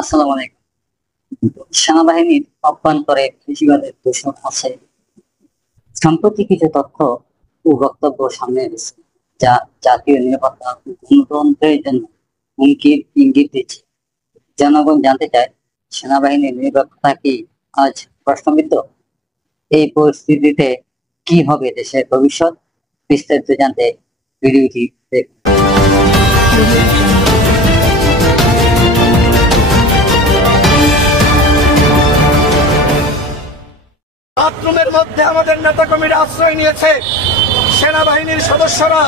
আসসালামু আলাইকুম। সেনাবাহিনীর অভ্যন্তরে ফ্যাসিবাদের দূষণ আছে। সম্প্রতি কিছু তথ্য ও বক্তব্য সামনে এসেছে, যা জাতীয় নিরাপত্তা ও গণতন্ত্রের জন্য হুমকির ইঙ্গিত দিচ্ছে। জনগণ জানতে চায়, সেনাবাহিনীর নিরাপত্তা কি আজ প্রশ্নবিদ্ধ? এই পরিস্থিতিতে কি হবে দেশের ভবিষ্যৎ? বিস্তারিত জানতে ভিডিওটি দেখুন। বাথরুমের মধ্যে আমাদের নেতাকর্মীরা আশ্রয় নিয়েছে। সেনাবাহিনীর সদস্যরা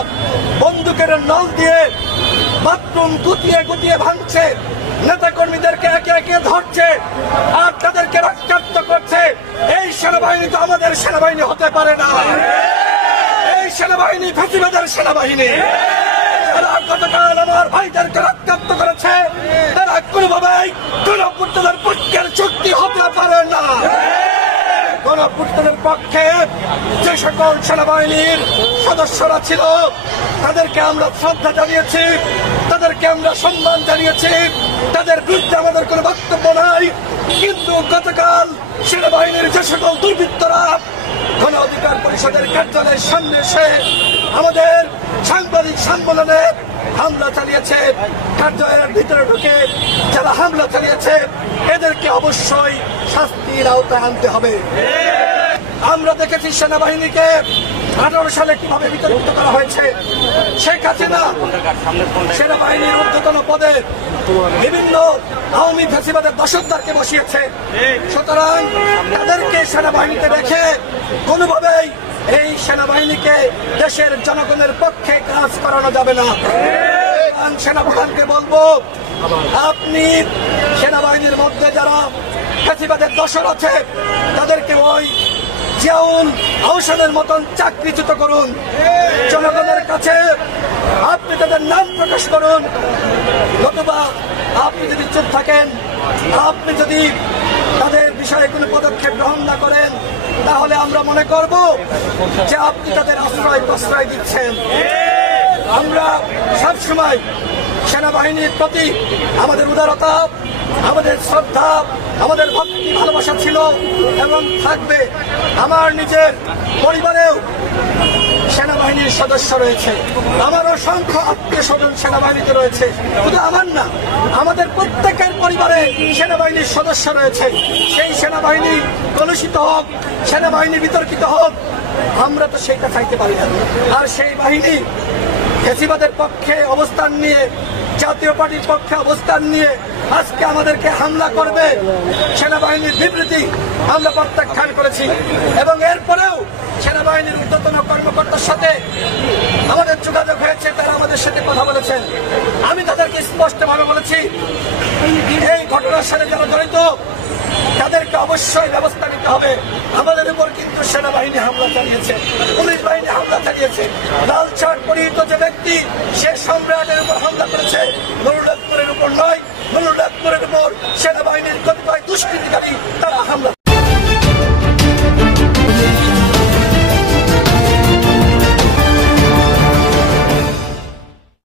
বন্দুকের নল দিয়ে বাথরুম গুটিয়ে গুটিয়ে ভাঙছে, নেতাকর্মীদেরকে একে একে ধরছে আর তাদেরকে রক্তাক্ত করছে। এই সেনাবাহিনী তো আমাদের সেনাবাহিনী হতে পারে না। এই সেনাবাহিনী ফ্যাসিবাদের সেনাবাহিনী। যারা গতকাল আমার ভাইদেরকে রক্তাক্ত করেছে, তারা কোনোভাবেই গণপুত্রদের পক্ষের চুক্তি হতে পারে না। গণপুত্রদের পক্ষে যে সকল সেনাবাহিনীর সদস্যরা ছিল, তাদেরকে আমরা শ্রদ্ধা জানিয়েছি, তাদেরকে আমরা সম্মান জানিয়েছি, তাদের বিরুদ্ধে আমাদের কোনো বক্তব্য নাই। কিন্তু গতকাল সেনাবাহিনীর যে সকল দুর্বৃত্তরা গণ অধিকার পরিষদের কার্যালয়ের সামনে এসে আমাদের সাংবাদিক সম্মেলনে হামলা চালিয়েছে, কার্যালয়ের ভিতরে ঢুকে যারা হামলা চালিয়েছে এদেরকে অবশ্যই শাস্তির আওতায় আনতে হবে। আমরা দেখেছি সেনাবাহিনীকে 18 সালে কিভাবে বিতর্কিত করা হয়েছে। শেখ হাসিনা সেনাবাহিনীর ঊর্ধ্বতন পদে বিভিন্ন আওয়ামী ফ্যাসিবাদের দশকদারকে বসিয়েছে। সুতরাং তাদেরকে সেনাবাহিনীতে রেখে কোনোভাবেই এই সেনাবাহিনীকে দেশের জনগণের পক্ষে কাজ করানো যাবে না। সেনাপ্রধানকে বলবো, আপনি সেনাবাহিনীর মধ্যে যারা ফ্যাসিবাদের দশক আছে তাদেরকে ওই জিয়াউল আহসানের মতন চাকরিচ্যুত করুন। জনগণের কাছে আপনি তাদের নাম প্রকাশ করুন। নতুবা আপনি যদি চুপ থাকেন, আপনি যদি তাদের বিষয়ে কোনো পদক্ষেপ গ্রহণ না করেন, তাহলে আমরা মনে করব যে আপনি তাদের আশ্রয় প্রশ্রয় দিচ্ছেন। আমরা সবসময় সেনাবাহিনীর প্রতি আমাদের উদারতা, আমাদের শ্রদ্ধা, আমাদের ভক্তি ভালোবাসা ছিল এবং থাকবে। আমার নিজের পরিবারেও সেনাবাহিনীর সদস্য রয়েছে, আমার অসংখ্য আত্মীয় স্বজন সেনাবাহিনীতে রয়েছে। শুধু আমার না, আমাদের প্রত্যেকের পরিবারে সেনাবাহিনীর সদস্য রয়েছে। সেই সেনাবাহিনী কলুষিত হোক, সেনাবাহিনী বিতর্কিত হোক, আমরা তো সেইটা চাইতে পারি না। আর সেই বাহিনী ফ্যাসিবাদের পক্ষে অবস্থান নিয়ে, জাতীয় পার্টির পক্ষে অবস্থান নিয়ে আজকে আমাদেরকে হামলা করবে, সেনাবাহিনীর বিবৃতি আমরা প্রত্যাখ্যান করেছি। এবং এরপরেও সেনাবাহিনীর ঊর্ধ্বতন কর্মকর্তার সাথে আমাদের যোগাযোগ হয়েছে, তারা আমাদের সাথে কথা বলেছেন। আমি তাদেরকে স্পষ্টভাবে বলেছি, এই ঘটনার সাথে যারা জড়িত তাদেরকে অবশ্যই ব্যবস্থা নিতে হবে। আমাদের উপর কিন্তু সেনাবাহিনী হামলা চালিয়েছে, পুলিশ বাহিনী হামলা চালিয়েছে। লাল শার্ট পরিহিত যে ব্যক্তি, সে সম্রাটের উপর হামলা করেছে, নুরুল আকবরের উপর নয়। নুরুল আকবরের উপর সেনাবাহিনীর কতিপয় দুষ্কৃতিকারী